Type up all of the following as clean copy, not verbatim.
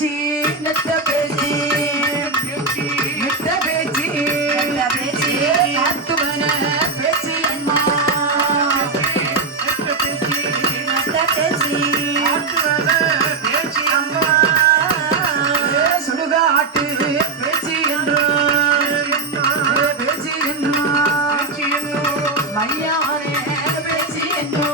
பேச்சு நெத்த பேச்சு நெத்த பேச்சு பேச்சு ஆத்துவன பேச்சு அம்மா நெத்த பேச்சு ஆத்துவன பேச்சு அம்மா சுடுக ஆட்டு பேச்சு என்றோ பேச்சு என்றோ மையானே பேச்சு என்றோ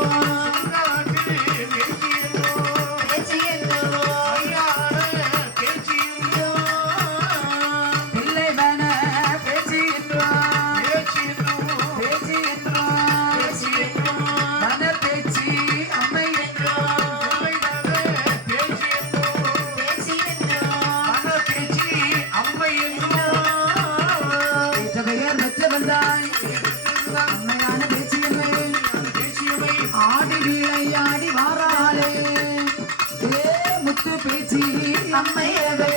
ஆடி விளையாடி வாராளே முத்து பேச்சு அம்மையவே